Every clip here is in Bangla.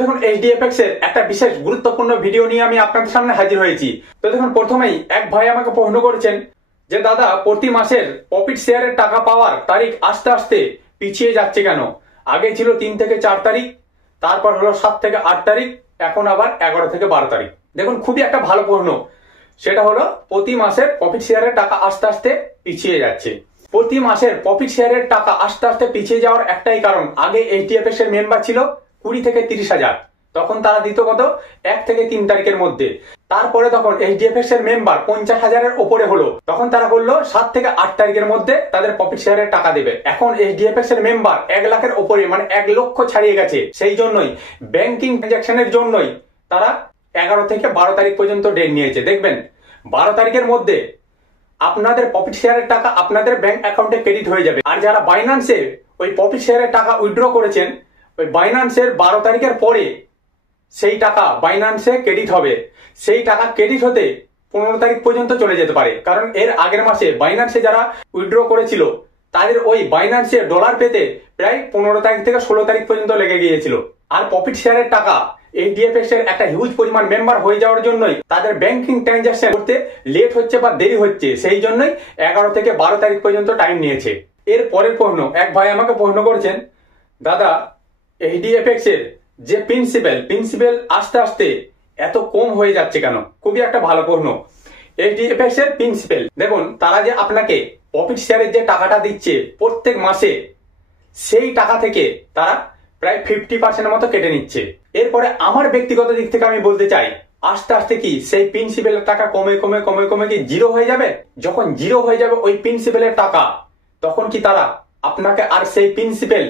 দেখুন এইচডিএফএক্স এর একটা বিশেষ গুরুত্বপূর্ণ ভিডিও নিয়ে আমি আপনাদের সামনে হাজির হয়েছি। তো দেখুন প্রথমেই এক ভাই আমাকে প্রশ্ন করেছেন যে দাদা প্রতি মাসের প্রফিট শেয়ারের টাকা পাওয়ার তারিখ আস্তে আস্তে পিছিয়ে যাচ্ছে কেন? আগে ছিল 3 থেকে 4 তারিখ, তারপর হলো 7 থেকে 8 তারিখ, এখন আবার 11 থেকে 12 তারিখ। দেখুন খুবই একটা ভালো প্রশ্ন, সেটা হলো প্রতি মাসের প্রফিট শেয়ারের টাকা আস্তে আস্তে পিছিয়ে যাচ্ছে। প্রতি মাসের প্রফিট শেয়ারের টাকা আস্তে আস্তে পিছিয়ে যাওয়ার একটাই কারণ, আগে এইচডিএফএক্স এর মেম্বার ছিল 20 থেকে 30 হাজার, তখন তারা দিত কত 1 থেকে 3 তারিখের মধ্যে। তারপরে তখন এইচডিএফএক্স এর মেম্বার 50 হাজারের ওপরে হলো, তখন তারা বললো 7 থেকে 8 তারিখের মধ্যে তাদের প্রফিট শেয়ারের টাকা দেবে। এখন এইচডিএফএক্স এর মেম্বার 1 লাখের ওপরে, মানে 1 লক্ষ ছাড়িয়ে গেছে। সেই জন্যই ব্যাংকিং ট্রানজাকশনের জন্যই তারা 11 থেকে 12 তারিখ পর্যন্ত ডেট নিয়েছে। দেখবেন 12 তারিখের মধ্যে আপনাদের প্রফিট শেয়ারের টাকা আপনাদের ব্যাংক অ্যাকাউন্টে ক্রেডিট হয়ে যাবে। আর যারা বাইন্যান্সে ওই প্রফিট শেয়ারের টাকা উইথড্র করেছেন, ওই বাইন্যান্সের 12 তারিখের পরে সেই টাকা বাইন্যান্সে ক্রেডিট হবে। সেই টাকা ক্রেডিট হতে 15 তারিখ পর্যন্ত চলে যেতে পারে, কারণ এর আগের মাসে বাইন্যান্সে যারা উইথড্র করেছিল তাদের ওই বাইন্যান্সে ডলার পেতে প্রায় 15 তারিখ থেকে 16 তারিখ পর্যন্ত লেগে গিয়েছিল। আর প্রফিট শেয়ারের টাকা এইচডিএফএক্স এর একটা হিউজ পরিমাণ মেম্বার হয়ে যাওয়ার জন্যই তাদের ব্যাংকিং ট্রানজাকশন করতে লেট হচ্ছে বা দেরি হচ্ছে, সেই জন্যই 11 থেকে 12 তারিখ পর্যন্ত টাইম নিয়েছে। এর পরের প্রশ্ন, এক ভাই আমাকে প্রশ্ন করেছেন দাদা এইচডিএফএক্স এর যে প্রিন্সিপাল আস্তে আস্তে এত কম হয়ে যাচ্ছে কেন? খুবই একটা ভালো প্রশ্ন। এইচডিএফএক্স এর প্রিন্সিপাল, দেখুন তারা যে আপনাকে প্রফিট শেয়ারের যে টাকাটা দিচ্ছে প্রত্যেক মাসে, সেই টাকা থেকে তারা প্রায় 50% মতো কেটে নিচ্ছে। এরপরে আমার ব্যক্তিগত দিক থেকে আমি বলতে চাই, আস্তে আস্তে কি সেই প্রিন্সিপালের টাকা কমে কমে কমে কমে কি জিরো হয়ে যাবে? যখন জিরো হয়ে যাবে ওই প্রিন্সিপালের টাকা, তখন কি তারা আপনাকে আর সেই প্রিন্সিপাল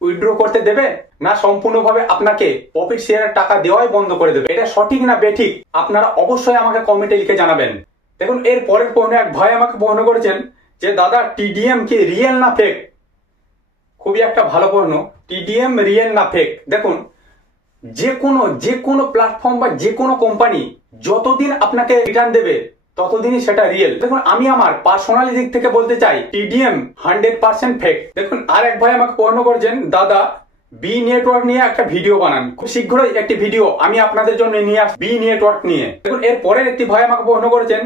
উইথড্র করতে দেবে না সম্পূর্ণভাবে আপনাকে প্রফিট শেয়ারের টাকা দেওয়াই বন্ধ করে দেবে? এটা সঠিক না বেঠিক আপনারা অবশ্যই আমাকে কমেন্টে লিখে জানাবেন। দেখুন এর পরের প্রশ্ন, এক ভাই আমাকে প্রশ্ন করেছেন যে দাদা টিডিএম কি রিয়েল না ফেক? খুবই একটা ভালো প্রশ্ন, টিডিএম রিয়েল না ফেক? দেখুন যে কোনো প্ল্যাটফর্ম বা যে কোনো কোম্পানি যতদিন আপনাকে রিটার্ন দেবে ততদিনই সেটা রিয়েল। দেখুন আমি আমার পার্সোনালি দিক থেকে বলতে চাই টিডিএম 100% ফেক। দেখুন আর এক ভাই আমাকে প্রশ্ন করেছেন দাদা বি নেটওয়ার্ক নিয়ে একটা ভিডিও বানান। খুব শীঘ্রই একটি ভিডিও আমি আপনাদের জন্য নিয়ে আসবো বি নেটওয়ার্ক নিয়ে। দেখুন এর পরের একটি ভাই আমাকে প্রশ্ন করেছেন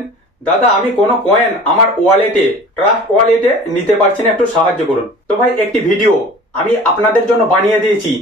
দাদা আমি কোনো কয়েন আমার ওয়ালেটে, ট্রাস্ট ওয়ালেটে নিতে পারছি না, একটু সাহায্য করুন। তো ভাই একটি ভিডিও আমি আপনাদের জন্য বানিয়ে দিয়েছি,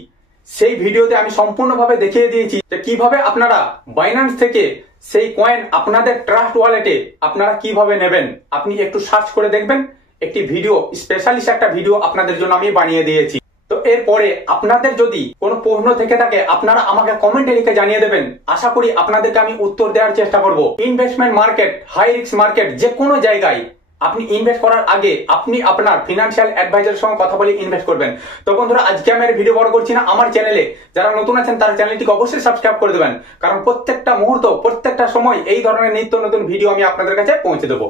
সেই ভিডিওতে আমি সম্পূর্ণভাবে দেখিয়ে দিয়েছি যে কিভাবে আপনারা বাইন্যান্স থেকে সেই কয়েন আপনাদের ট্রাস্ট ওয়ালেটে আপনারা কিভাবে নেবেন। আপনি একটু সার্চ করে দেখবেন, একটি ভিডিও, স্পেশালিস্ট একটা ভিডিও আপনাদের জন্য আমি বানিয়ে দিয়েছি। তো এরপরে আপনাদের যদি কোনো প্রশ্ন থেকে থাকে আপনারা আমাকে কমেন্টে লিখে জানিয়ে দেবেন, আশা করি আপনাদেরকে আমি উত্তর দেওয়ার চেষ্টা করব। Investment market, high risk market, যে কোনো জায়গায় আপনি ইনভেস্ট করার আগে আপনি আপনার ফিনান্সিয়াল অ্যাডভাইজারের সঙ্গে কথা বলে ইনভেস্ট করবেন। তো বন্ধুরা আজকে আমি ভিডিও বড় করছি না, আমার চ্যানেলে যারা নতুন আছেন তারা চ্যানেলটিকে অবশ্যই সাবস্ক্রাইব করে দেবেন, কারণ প্রত্যেকটা মুহূর্ত প্রত্যেকটা সময় এই ধরনের নিত্য নতুন ভিডিও আমি আপনাদের কাছে পৌঁছে দেবো।